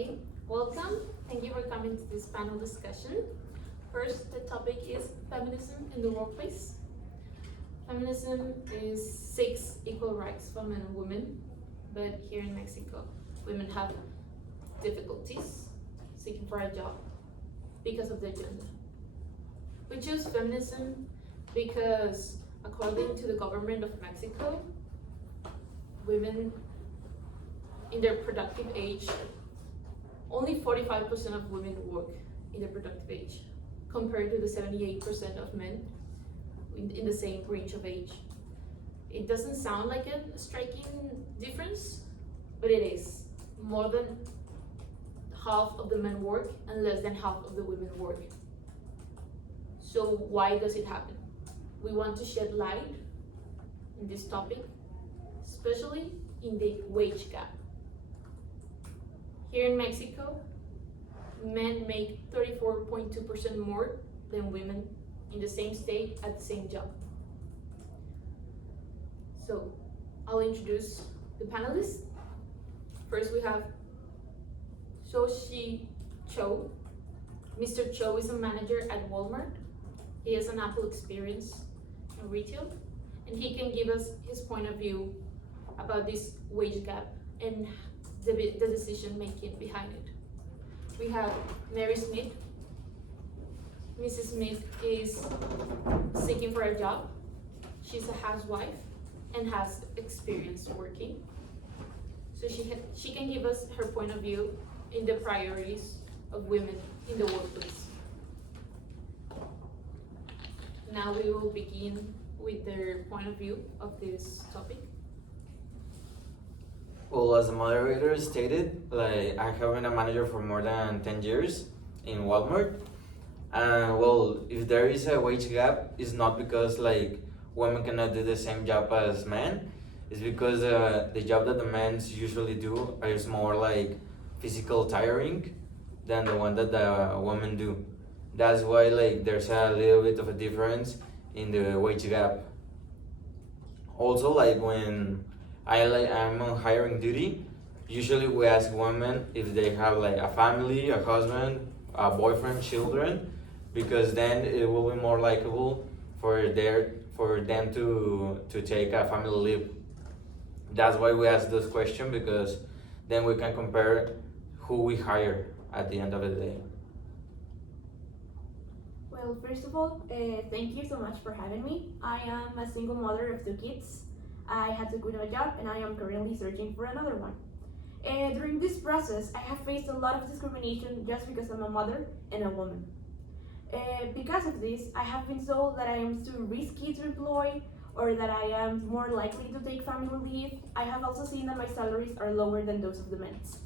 Okay, welcome. Thank you for coming to this panel discussion. First, the topic is feminism in the workplace. Feminism seeks equal rights for men and women, but here in Mexico, women have difficulties seeking for a job because of their gender. We choose feminism because, according to the government of Mexico, women in their productive age, only 45% of women work in their productive age, compared to the 78% of men in the same range of age. It doesn't sound like a striking difference, but it is. More than half of the men work and less than half of the women work. So why does it happen? We want to shed light in this topic, especially in the wage gap. Here in Mexico, men make 34.2% more than women in the same state at the same job. So I'll introduce the panelists. First we have Shoshi Cho. Mr. Cho is a manager at Walmart. He has an ample experience in retail, and he can give us his point of view about this wage gap and the decision making behind it. We have Mary Smith. Mrs. Smith is seeking for a job. She's a housewife and has experience working. So she can give us her point of view in the priorities of women in the workplace. Now we will begin with their point of view of this topic. Well, as the moderator stated, I have been a manager for more than 10 years in Walmart. If there is a wage gap, it's not because women cannot do the same job as men. It's because the job that the men usually do is more physical tiring than the one that the women do. That's why there's a little bit of a difference in the wage gap. Also, when I'm on hiring duty, usually we ask women if they have a family, a husband, a boyfriend, children, because then it will be more likable for them to take a family leave. That's why we ask those questions, because then we can compare who we hire at the end of the day. Well, first of all, thank you so much for having me. I am a single mother of 2 kids. I had to quit my job and I am currently searching for another one. During this process, I have faced a lot of discrimination just because I'm a mother and a woman. Because of this, I have been told that I am too risky to employ, or that I am more likely to take family leave. I have also seen that my salaries are lower than those of the men's.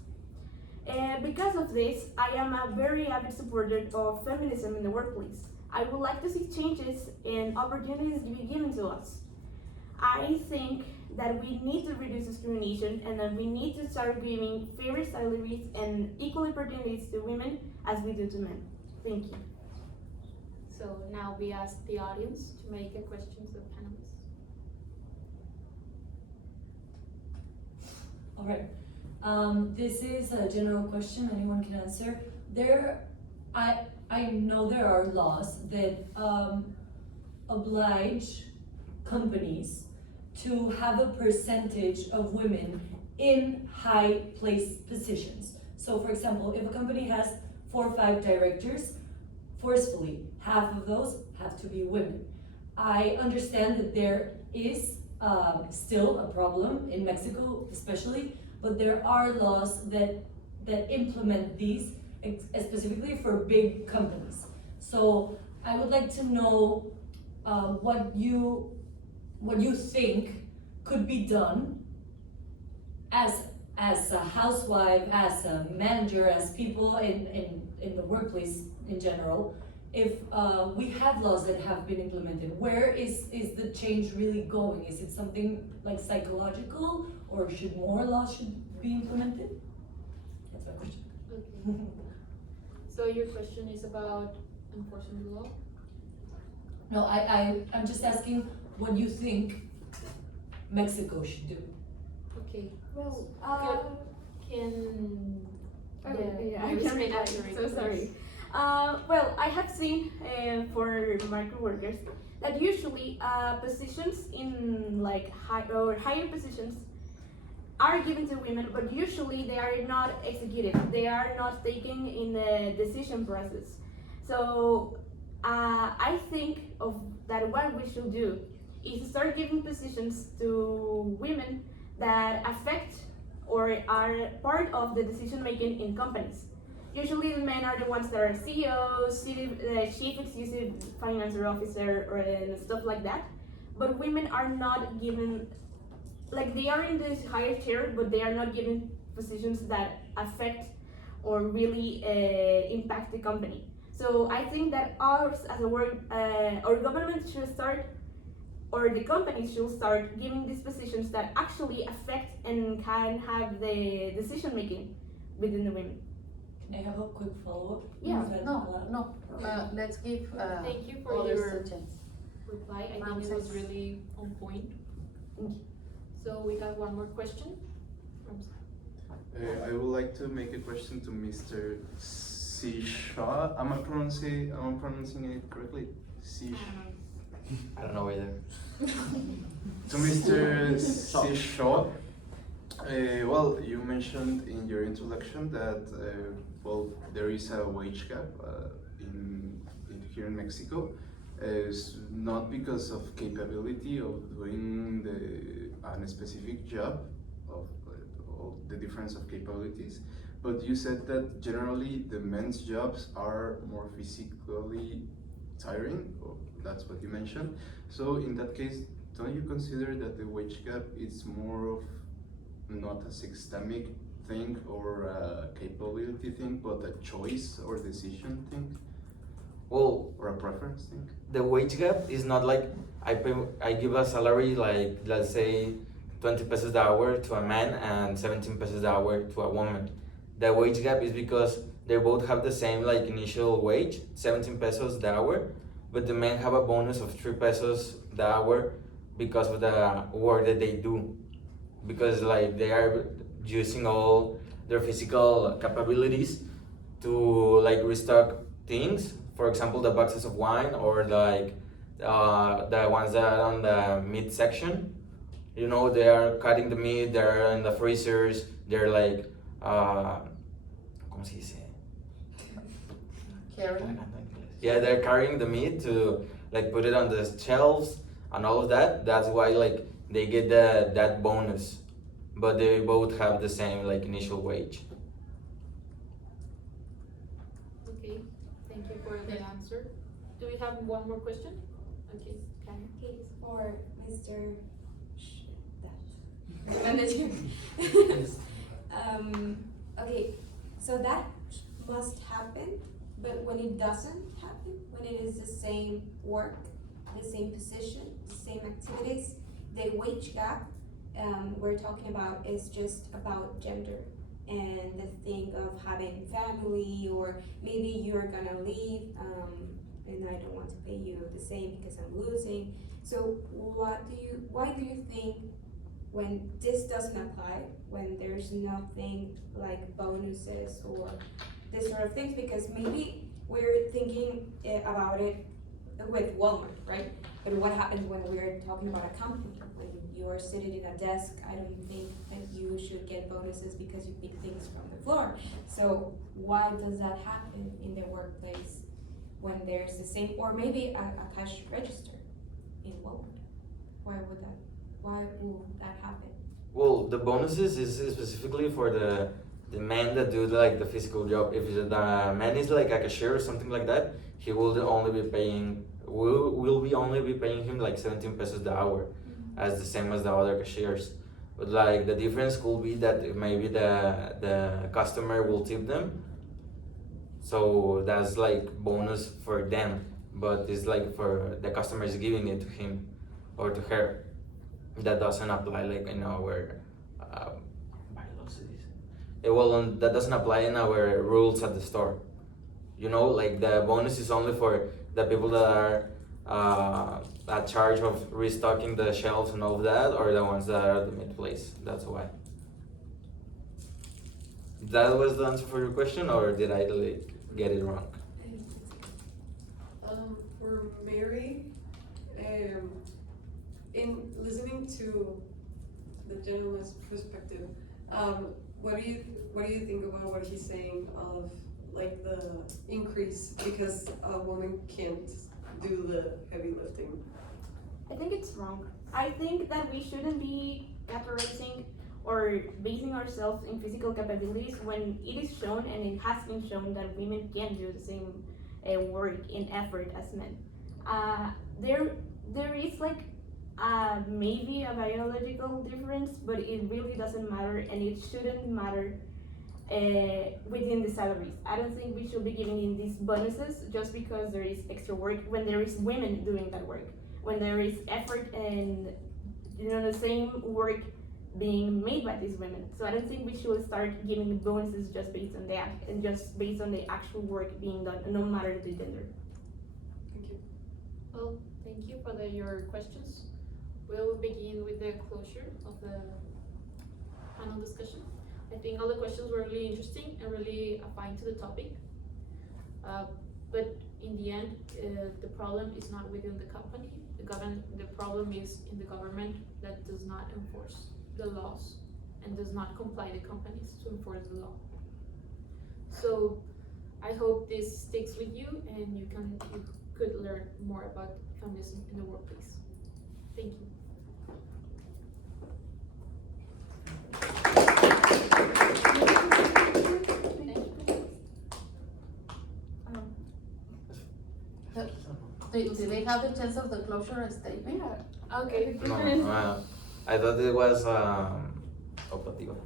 Because of this, I am a very avid supporter of feminism in the workplace. I would like to see changes and opportunities be given to us. I think that we need to reduce discrimination and that we need to start giving fair salaries and equal opportunities to women as we do to men. Thank you. So now we ask the audience to make a question to the panelists. All right. This is a general question, anyone can answer. I know there are laws that oblige companies to have a percentage of women in high place positions. So for example, if a company has 4 or 5 directors, forcefully, half of those have to be women. I understand that there is still a problem in Mexico especially, but there are laws that implement these specifically for big companies. So I would like to know what you think could be done as a housewife, as a manager, as people in the workplace in general. If we have laws that have been implemented, where is the change really going? Is it something psychological, or should more laws be implemented? That's my question. Okay. So your question is about enforcing the law? No, I'm just asking what you think Mexico should do. Okay. Well, Can Oh, Yeah, yeah, I you can explain reply. after it, So please. sorry. Well, I have seen for micro workers that usually positions in like high or higher positions are given to women, but usually they are not executed. They are not taken in the decision process. So I think of that what we should do is start giving positions to women that affect or are part of the decision making in companies. Usually, the men are the ones that are CEOs, chief executive financial officer, or stuff like that. But women are not given, like they are in this higher chair, but they are not given positions that affect or really impact the company. So I think that ours as a work, our government should start, or the companies should start giving these positions that actually affect and can have the decision making within the women. Can I have a quick follow-up? Yeah. Is that No, allowed? no, let's give, Thank you for others your a chance. reply. I Ma'am think it was says- really on point. Thank you. So we got one more question. I would like to make a question to Mr. Sisha. Am I pronouncing it correctly? Sisha. I don't know either. To Mr. Sisha. Well, you mentioned in your introduction that well, there is a wage gap here in Mexico. It's not because of capability of doing a specific job, of the difference of capabilities, but you said that generally the men's jobs are more physically tiring, or that's what you mentioned. So in that case, don't you consider that the wage gap is more of not a systemic thing or a capability thing, but a choice or decision thing Well, or a preference thing? the wage gap is not like I give a salary like, let's say, 20 pesos the hour to a man and 17 pesos the hour to a woman. The wage gap is because they both have the same like initial wage, 17 pesos the hour, but the men have a bonus of 3 pesos the hour because of the work that they do. Because like they are using all their physical capabilities to like restock things. For example, the boxes of wine or like the ones that are on the meat section. You know, they are cutting the meat. They're in the freezers. They're like, ¿cómo se dice? Karen? Yeah, they're carrying the meat to like put it on the shelves and all of that. That's why like they get that bonus, but they both have the same like initial wage. Okay, thank you for the answer. Do we have one more question? Okay, Karen. Okay, for Mr. Manager. Okay, so that must happen, but when it doesn't happen, when it is the same work, the same position, same activities, the wage gap we're talking about is just about gender and the thing of having family, or maybe you're gonna leave and I don't want to pay you the same because I'm losing. So why do you think when this doesn't apply, when there's nothing like bonuses or this sort of things, because maybe we're thinking about it with Walmart, right? But what happens when we're talking about a company? When you are sitting in a desk, I don't think that you should get bonuses because you pick things from the floor. So why does that happen in the workplace when there's the same, or maybe a cash register in Walmart? Why will that happen? Well, the bonuses is specifically for the men that do like the physical job. If the man is like a cashier or something like that, he will only be paying only be paying him like 17 pesos the hour, as the same as the other cashiers. But like the difference could be that maybe the customer will tip them, so that's like bonus for them. But it's like for the customer is giving it to him or to her. That doesn't apply like in our bylaws. That doesn't apply in our rules at the store. You know, like the bonus is only for the people that are at charge of restocking the shelves and all of that, or the ones that are at the mid place. That's why. That was the answer for your question, or did I like get it wrong? For Mary, in listening to the gentleman's perspective, what do you think about what he's saying of like the increase because a woman can't do the heavy lifting? I think it's wrong. I think that we shouldn't be categorizing or basing ourselves in physical capabilities when it is shown and it has been shown that women can do the same work and effort as men. There is like maybe a biological difference, but it really doesn't matter and it shouldn't matter within the salaries. I don't think we should be giving in these bonuses just because there is extra work when there is women doing that work, when there is effort and the same work being made by these women. So I don't think we should start giving bonuses just based on that and just based on the actual work being done, no matter the gender. Thank you. Well, thank you for your questions. We'll begin with the closure of the panel discussion. I think all the questions were really interesting and really applying to the topic. But in the end, the problem is not within the company. The problem is in the government that does not enforce the laws and does not comply the companies to enforce the law. So I hope this sticks with you and you could learn more about feminism in the workplace. Thank you. Do they have the chance of the closure statement? Okay. No, I thought it was optativa.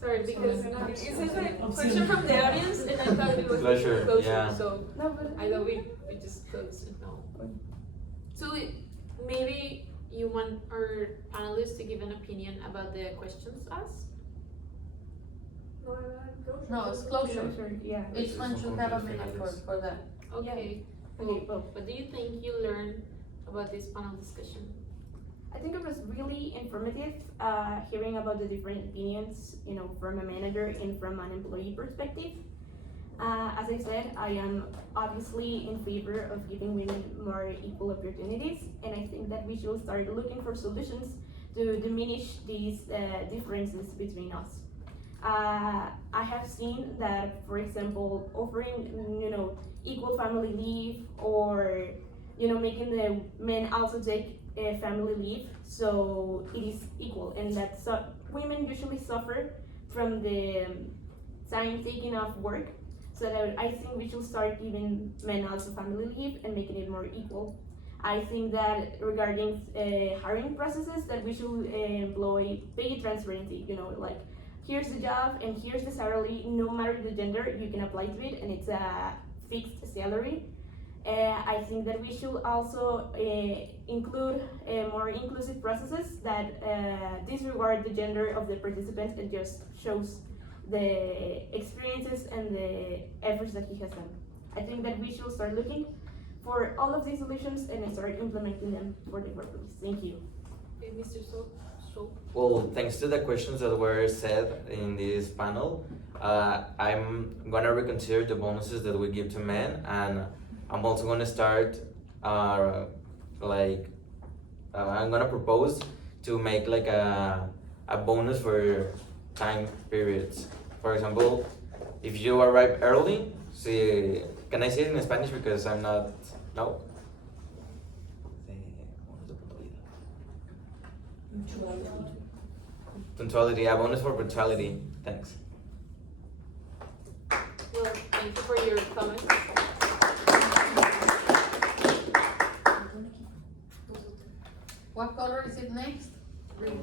Sorry, because it says a question from the audience and I thought it was Closure, yeah. so No, but I thought we just closed it now. So maybe you want our panelists to give an opinion about the questions asked? No, it's closure. Yeah. Each one should have a minute for that. Okay. Okay, well, What do you think you learned about this panel discussion? I think it was really informative hearing about the different opinions, from a manager and from an employee perspective. As I said, I am obviously in favor of giving women more equal opportunities, and I think that we should start looking for solutions to diminish these differences between us. I have seen that, for example, offering, equal family leave or, making the men also take family leave, so it is equal, and that women usually suffer from the time taken off work. So that I think we should start giving men also family leave and making it more equal. I think that regarding hiring processes, that we should employ pay transparency. Like here's the job and here's the salary. No matter the gender, you can apply to it, and it's a fixed salary. I think that we should also include more inclusive processes that disregard the gender of the participant and just shows the experiences and the efforts that he has done. I think that we should start looking for all of these solutions and start implementing them for the workplace. Thank you. Okay, Mr. So. Well, thanks to the questions that were said in this panel, I'm gonna reconsider the bonuses that we give to men, and I'm also gonna start I'm gonna propose to make like a bonus for time periods. For example, if you arrive early, see, can I say it in Spanish because I'm not, no? Punctuality, a bonus for punctuality. Thanks. Well, thank you for your comments. What color is it next? Green.